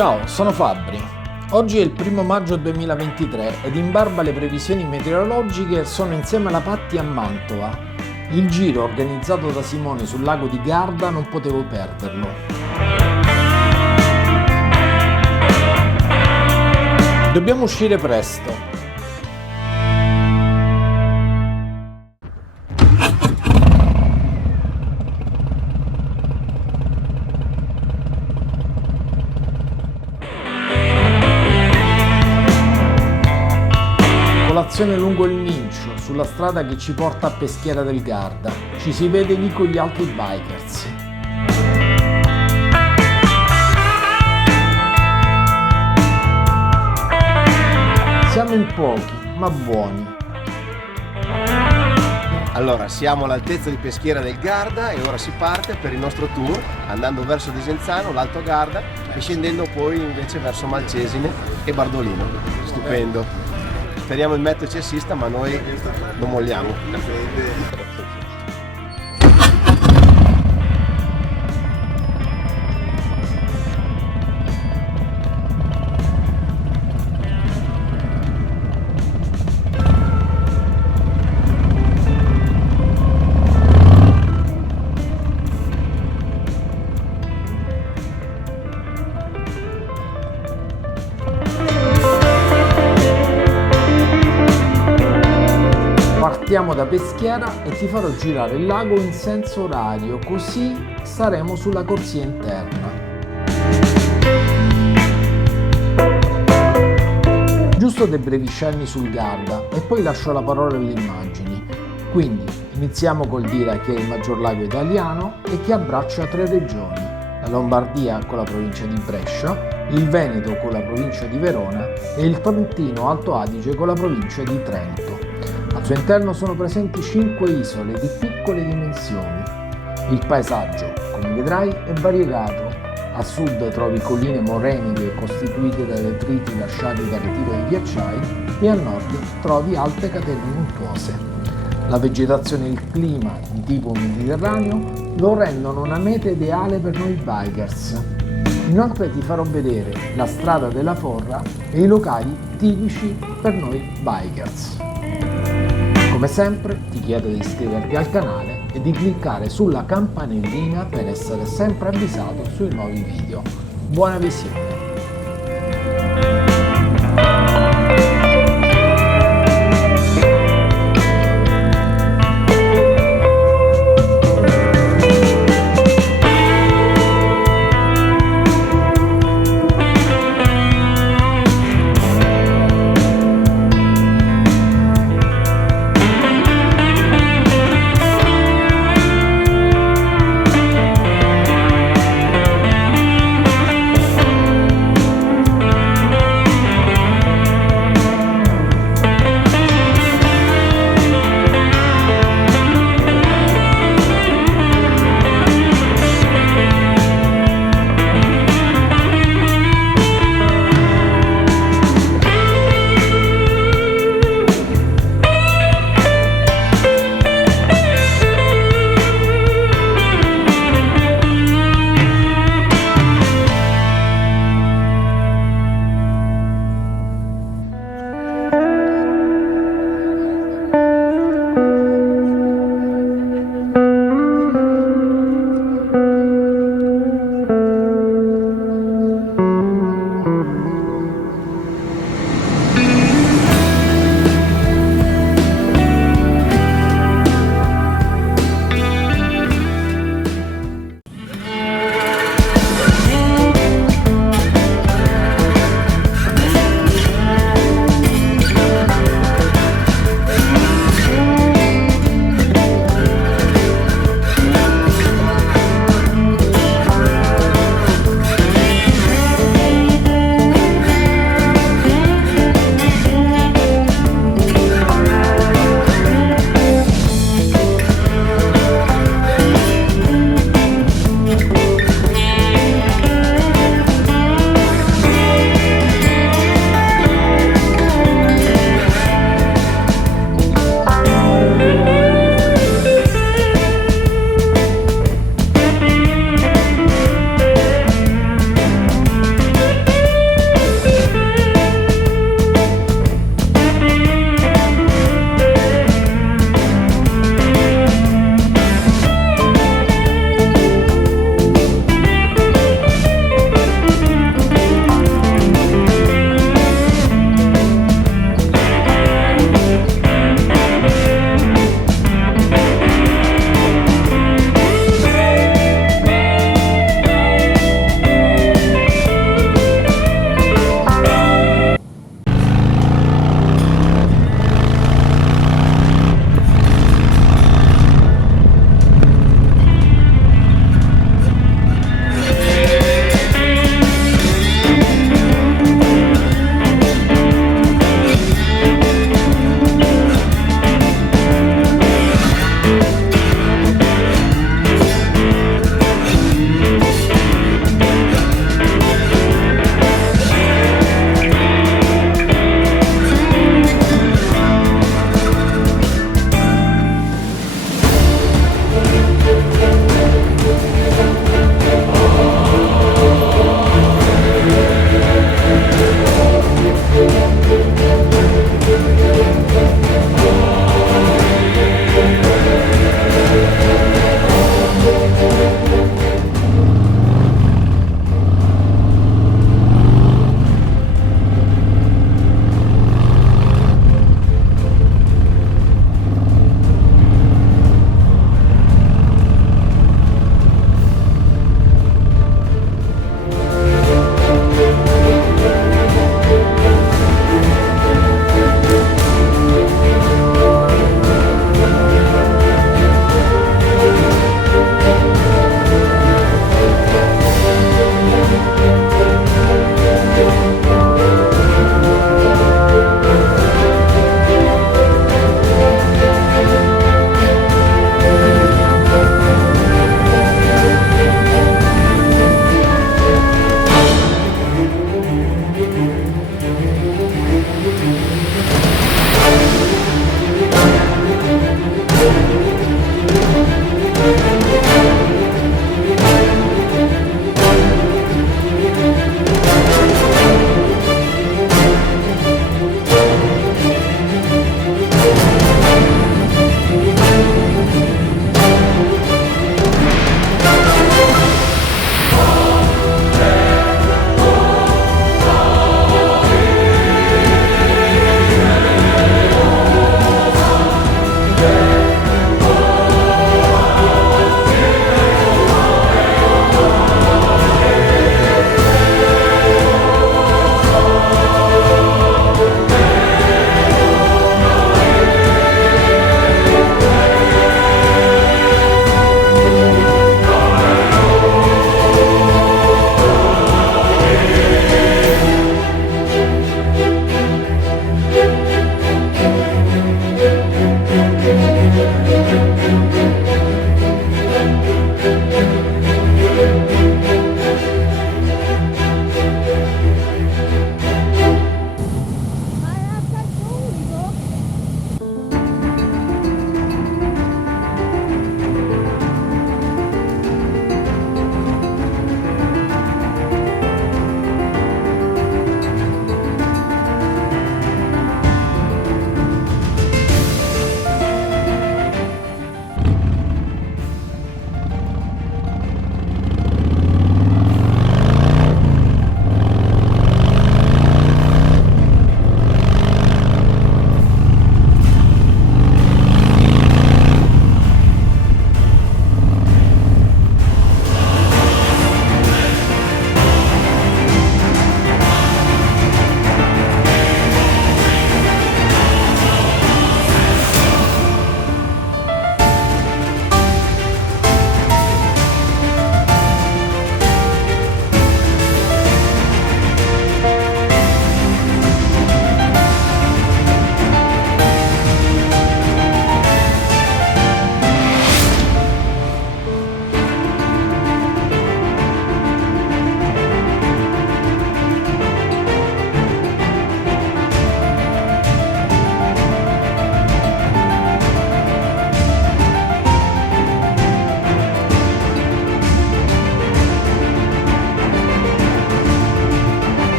Ciao, sono Fabri. Oggi è il 1° maggio 2023 ed in barba alle previsioni meteorologiche sono insieme alla Patti a Mantova. Il giro organizzato da Simone sul lago di Garda non potevo perderlo. Dobbiamo uscire presto. Colazione lungo il Mincio, sulla strada che ci porta a Peschiera del Garda. Ci si vede lì con gli altri bikers. Siamo in pochi, ma buoni. Allora, siamo all'altezza di Peschiera del Garda e ora si parte per il nostro tour andando verso Desenzano, l'Alto Garda e scendendo poi invece verso Malcesine e Bardolino. Stupendo. Speriamo il meteo ci assista, ma noi non molliamo. Partiamo da Peschiera e ti farò girare il lago in senso orario, così saremo sulla corsia interna. Giusto dei brevi cenni sul Garda e poi lascio la parola alle immagini. Quindi iniziamo col dire che è il maggior lago italiano e che abbraccia 3 regioni: la Lombardia con la provincia di Brescia, il Veneto con la provincia di Verona e il Trentino Alto Adige con la provincia di Trento. Al suo interno sono presenti 5 isole di piccole dimensioni. Il paesaggio, come vedrai, è variegato. A sud trovi colline moreniche costituite da detriti lasciati dal ritiro dei ghiacciai e a nord trovi alte catene montuose. La vegetazione e il clima di tipo mediterraneo lo rendono una meta ideale per noi bikers. Inoltre ti farò vedere la strada della Forra e i locali tipici per noi bikers. Come sempre ti chiedo di iscriverti al canale e di cliccare sulla campanellina per essere sempre avvisato sui nuovi video. Buona visione!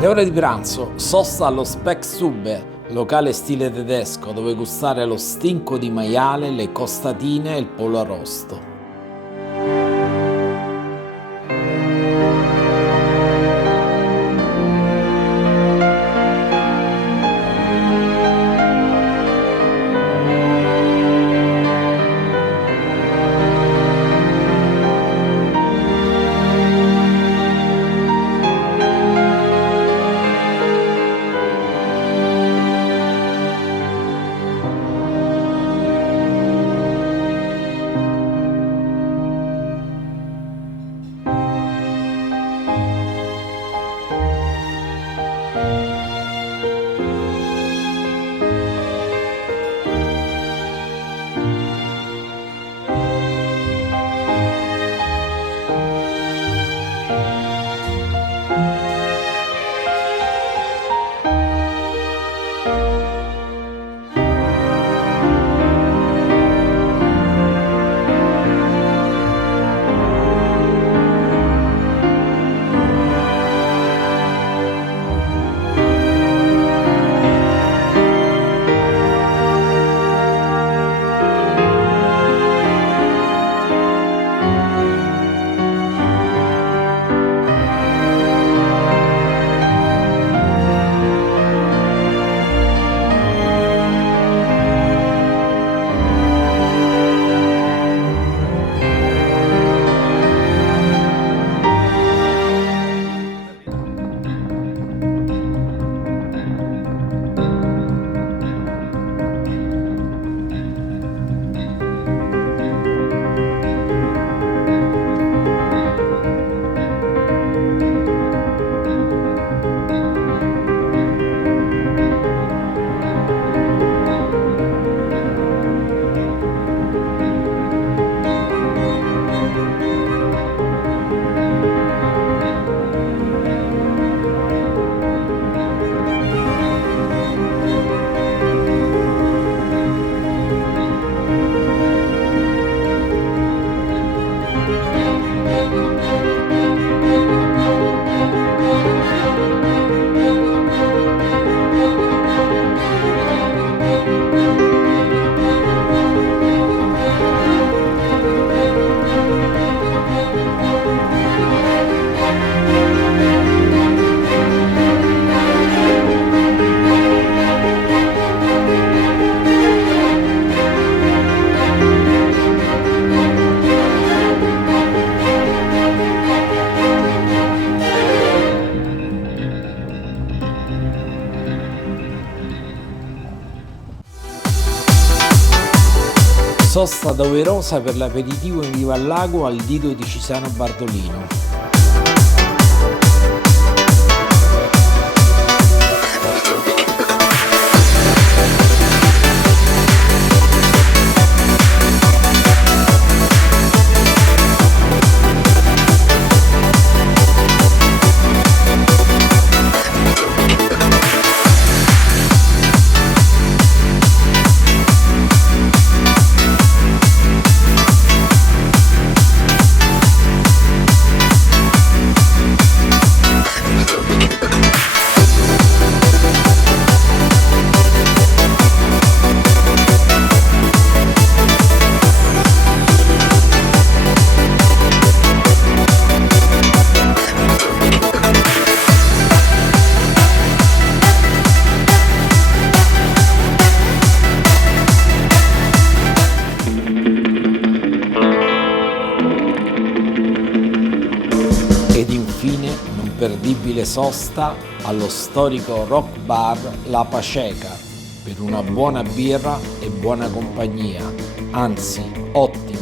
Le ore di pranzo, sosta allo Speckstube, locale stile tedesco dove gustare lo stinco di maiale, le costatine e il pollo arrosto. Sosta doverosa per l'aperitivo in riva al lago al Lido di Cisano Bardolino. Ed infine un'imperdibile sosta allo storico rock bar La Paceca per una buona birra e buona compagnia, anzi ottima.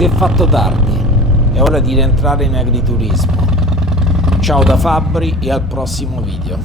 Si è fatto tardi, è ora di rientrare in agriturismo. Ciao da Fabbri e al prossimo video.